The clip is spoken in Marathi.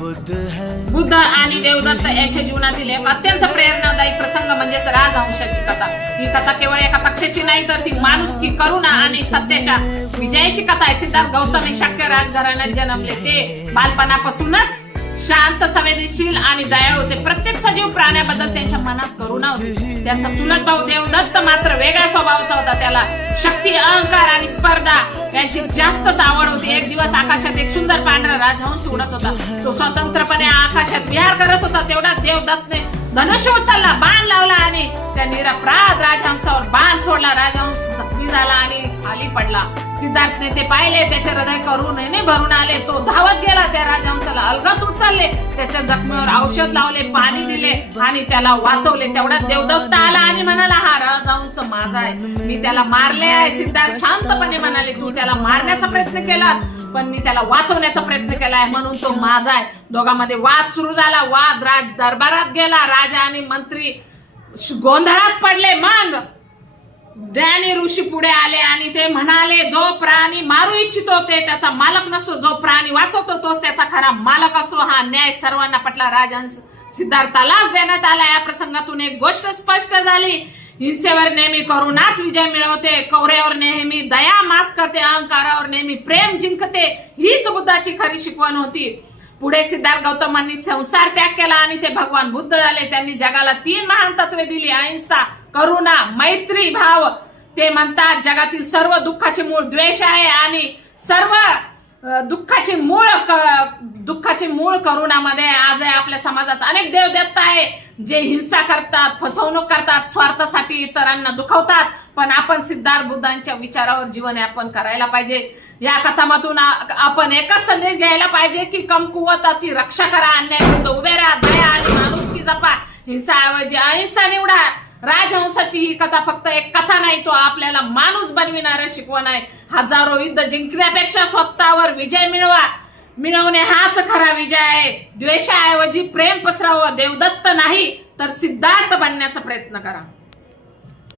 बुद्ध आणि देवदत्त यांच्या जीवनातील एक अत्यंत प्रेरणादायी प्रसंग म्हणजेच राजहंसाची कथा। ही कथा केवळ एका पक्षाची नाही तर ती माणुसकी, करुणा आणि सत्याच्या विजयाची कथा आहे। सिद्धार्थ गौतम हे शाक्य राजघराण्यात जन्मले। ते बालपणापासूनच शांत, संवेदनशील आणि दयाळू होते। प्रत्येक सजीव प्राण्याबद्दल त्यांच्या मनात करुणा होती। त्यांचा चुलत भाऊ देवदत्त मात्र वेगळ्या स्वभावाचा होता। त्याला शक्ती, अहंकार आणि स्पर्धा यांची जास्तच आवड होती। एक दिवस आकाशात एक सुंदर पांढरा राजहंस उडत होता। तो स्वतंत्रपणे आकाशात विहार करत होता। तेवढ्यात देवदत्तने धनुष्य उचलला, बाण लावला आणि त्या निरपराध राजहंसावर बाण सोडला। राजहंस जखमी झाला आणि खाली पडला। सिद्धार्थने ते पाहिले, त्याचे हृदय करुणेने भरून आले। तो धावत गेला, त्या राजहंसाला अलगद उचलले, त्याच्या जखमीवर औषध लावले, पाणी दिले आणि त्याला वाचवले। तेवढ्यात देवदत्त आला आणि म्हणाला, हा राजहंस माझा आहे, मी त्याला मारले आहे। सिद्धार्थ शांतपणे म्हणाले, तू त्याला मारण्याचा प्रयत्न केलास, पण मी त्याला वाचवण्याचा प्रयत्न केलाय, म्हणून तो माझा आहे। दोघांमध्ये वाद सुरू झाला। वाद राज दरबारात गेला। राजा आणि मंत्री गोंधळात पडले। मग ज्ञानी ऋषी पुढे आले आणि ते म्हणाले, जो प्राणी मारू इच्छितो ते त्याचा मालक नसतो, जो प्राणी वाचवतो तोच त्याचा खरा मालक असतो। हा न्याय सर्वांना पटला। राजहंस सिद्धार्थालाच देण्यात आला। या प्रसंगातून एक गोष्ट स्पष्ट झाली, हिंसेवर नेहमी करुणाच विजय मिळवते, कौर्यावर नेहमी दया मात करते, अहंकारावर नेहमी प्रेम जिंकते। हीच बुद्धाची खरी शिकवण होती। पुढे सिद्धार्थ गौतमांनी संसार त्याग केला आणि ते भगवान बुद्ध झाले। त्यांनी जगाला 3 महान तत्वे दिली, अहिंसा, करुणा, मैत्री भाव। ते म्हणतात, जगातील सर्व दुःखाचे मूळ द्वेष आहे आणि सर्व दुःखाचे मूळ करुणामध्ये। आज आपल्या समाजात अनेक देवदत्त आहे जे हिंसा करतात, फसवणूक करतात, स्वार्थासाठी इतरांना दुखवतात। पण आपण सिद्धार्थ बुद्धांच्या विचारावर जीवनयापन करायला पाहिजे। या कथामधून आपण एकच संदेश घ्यायला पाहिजे की कमकुवताची रक्षा करा, अन्यायाविरुद्ध उभे राहा, दया आणि माणुसकी जपा, हिंसाऐवजी अहिंसा निवडा। राजहंसाची ही कथा फक्त एक कथा नाही, तो आपल्याला माणूस बनविणारा शिकवण आहे। हजारो युद्ध जिंकण्यापेक्षा स्वतःवर विजय मिळवणे हाच खरा विजय आहे। द्वेषाऐवजी प्रेम पसरवा। देवदत्त नाही तर सिद्धार्थ बनण्याचा प्रयत्न करा।